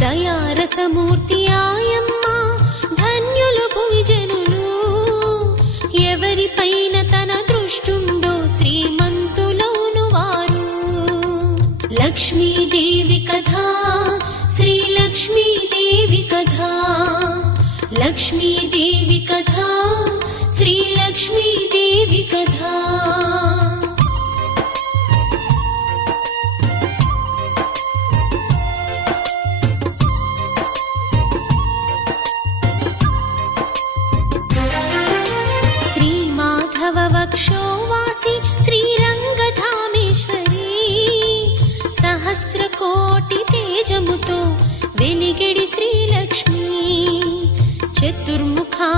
దయారసమూర్తి ఆయమ్మ ధన్యులు భువిజనులు ఎవరిపైన తన దృష్టుండో శ్రీమంతులౌను వారు. లక్ష్మీదేవి కథ శ్రీ లక్ష్మీదేవి కథ లక్ష్మీదేవి కథ శ్రీ లక్ష్మీదేవి కథ. వక్షోవాసి శ్రీరంగధామేశ్వరి సహస్రకోటి తేజముతో వెలిగిడి శ్రీలక్ష్మి చతుర్ముఖా